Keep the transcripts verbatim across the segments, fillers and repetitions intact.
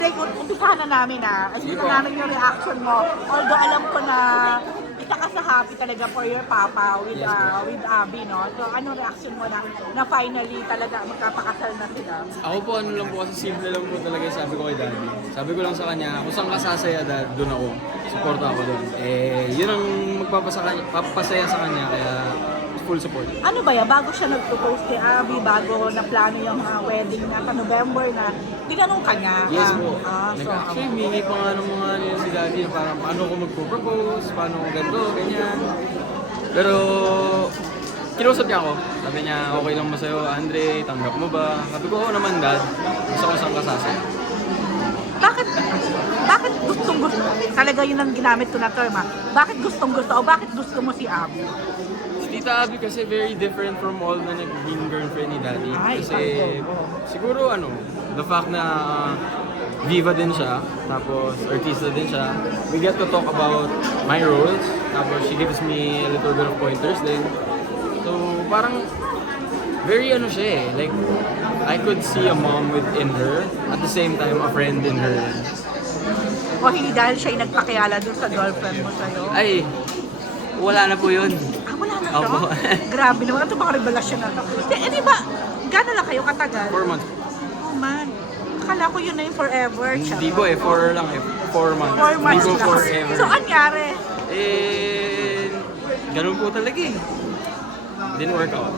Like, umpisahan na namin ah. As na namin yung reaction mo. Although alam ko na isa ka sa happy talaga for your papa with uh, with Abby, no? So, anong reaction mo na na finally talaga magkapakasal na sila? Ako po, ano lang po kasi simple lang po talaga yung sabi ko kay daddy. Sabi ko lang sa kanya, kung saan ka sasaya dad, doon ako. Suporta ako doon. Eh, yun ang magpapasaya sa kanya, kaya full support. Ano ba yan? Bago siya nag-propose kay Abby, bago na plano yung uh, wedding na pa November na, tinanong ka niya. Yes ah, po. Ah, so, Nag-actually, mingi pa nga ng mga ano yun si daddy na parang paano ko magpo-propose, paano ko ganito, ganyan. Pero, kinausap niya ako. Sabi niya, okay lang ba sa'yo, Andre? Tanggap mo ba? Sabi ko, oo naman dad. Gusto ko saan ka sasaya. bakit, bakit gustong gusto? Talaga yun ang ginamit ko na term ah. Bakit gustong gusto o bakit gusto mo si Abby? Si Tita Abby kasi very different from all na naging girlfriend ni daddy. Ay, Kasi oo. siguro ano, the fact na uh, diva din siya, tapos artista din siya. We get to talk about my roles, tapos she gives me a little bit of pointers din. So parang very ano siya eh, like I could see a mom within her, at the same time a friend in her. O hindi dahil siya yung nagpakiala dun sa girlfriend mo sa'yo? Ay, wala na po yun. Ah, wala na siya? Opo. Grabe naman. Ito mga revelasyon na to. Eh, eh, di ba, gano'n lang kayo katagal? Four months. Oh man. Akala ko yun na yung forever. Hindi po eh, four lang eh. Four months. Four months Hindi po lang. forever. So, anyari? Eh, ganun po talaga eh. Didn't work out.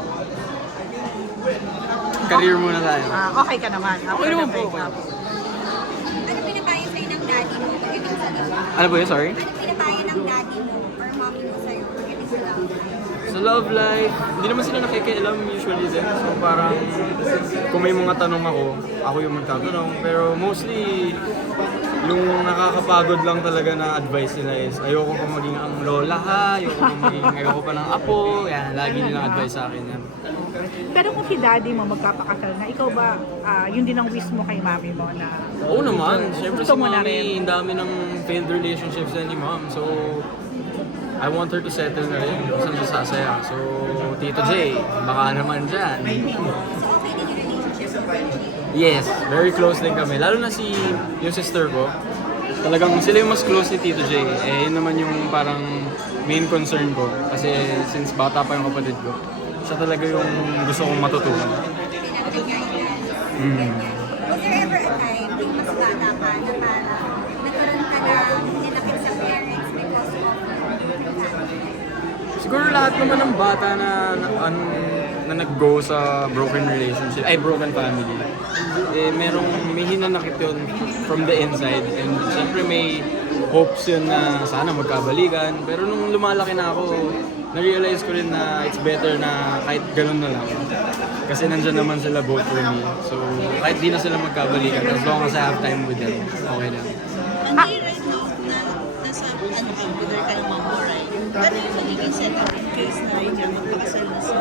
Career muna tayo. Ah, okay ka naman. After Okay the naman po. breakup. Ano pinapayo sa'yo ng daddy mo pagdating sa love? Ano po yun? Sorry? Ano pinapayo ng daddy mo or mommy mo sa'yo pagdating sa love? Sa love life, hindi naman sila nakikialam usually din. So parang kung may mga tanong ako, ako yung magtatanong. Pero mostly, yung nakakapagod lang talaga na advice nila is ayoko pa maging ang lola ha, ayoko pa maging, ayoko pa ng apo. Yan, lagi nilang advice sa akin yan. Pero kung si daddy mo magkapakasal na, ikaw ba, ah, yun din ang wish mo kay mami mo na... Oo naman, syempre Gusto si mo na mami, rin. ang dami ng failed relationships na ni mom. So, I want her to settle na rin kung saan siya sasaya. So, Tito J, baka naman dyan. So okay din yung relationship mo friendship? Yes, very close din kami. Lalo na si yung sister ko. Talagang sila yung mas close ni Tito J. Eh, yun naman yung parang main concern ko. Kasi since bata pa yung kapatid ko, siya talaga yung gusto kong matutunan. Pinapagay nga yung daddy. Mm. Ganyan. Was there ever a time nung mas bata ka na parang nagkaroon ka ng hinakit sa parents because of family? Siguro lahat naman ng bata na, na, an, na nag-go sa broken relationship, ay broken family, eh merong may hinanakit yun from the inside. And siyempre may hopes yun na sana magkabalikan. Pero nung lumalaki na ako, na-realize ko rin na it's better na kahit ganun na lang. Kasi nandyan naman sila both for me. So kahit di na sila magkabalikan, as long as I have time with them, okay lang. Hindi right now na nasa ano ka, whether ka ng mama, right? Ano yung magiging setup in case na hindi magpakasal na sa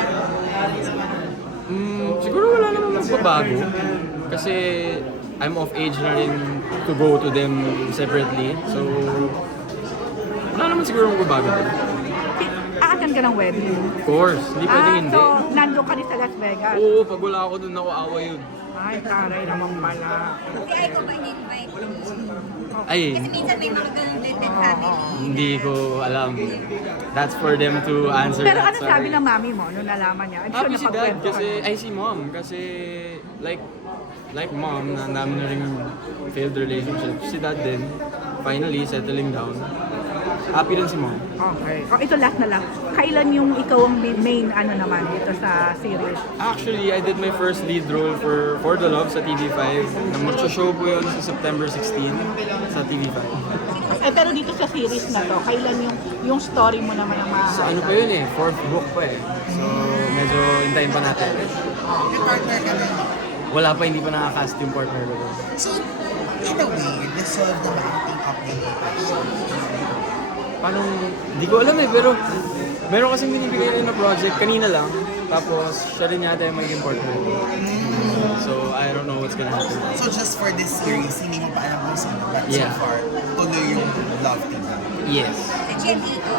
Mm, siguro wala namang magbabago. Kasi I'm of age na rin to go to them separately. So, wala naman siguro magbabago. Aatan ka ng wedding? Of course, hindi pwedeng Ah, hindi. so, nandun ka rin sa Las Vegas? Oo, pag wala ako dun, ako awa yun. Ay, taray naman pala. Si Aiko ba in-invite? Ay, Kasi minsan may mga ganun din din family. hindi ko alam. That's for them to answer Pero that. ano Sorry. sabi ng mami mo nung nalaman niya? I'm sure Happy si dad napagkwento kasi, ka. ay si mom kasi like like mom na ang dami na rin failed relationship. Si dad din, finally settling down. Happy rin si mom. Okay. Oh, ito last na lang. Kailan yung ikaw ang main ano naman dito sa series? Actually, I did my first lead role for For the Love sa T V five. Na mag-show po yun sa September sixteenth sa T V five. Eh, pero dito sa series na to, kailan yung yung story mo naman ang So ano pa yun eh, fourth book pa eh. So medyo hintayin pa natin. May partner ka na. Wala pa, hindi pa nakakast yung partner ko. So, in a way, resolve the acting of the Parang, di ko alam eh, pero meron kasing binibigay rin na project kanina lang. Tapos, siya rin yata yung magiging partner ko. So, I don't know what's gonna happen. So, just for this series, hindi mo pa alam kung sino. But Yeah. so far, tuloy yung love team. Yes. Si Jen Iko.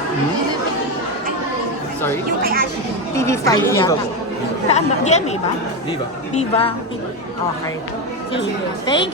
Sorry? Yung kay Ashley. T V five Viva yata. po. Saan ba? D M A ba? Viva. Viva? Okay. Sige. Thank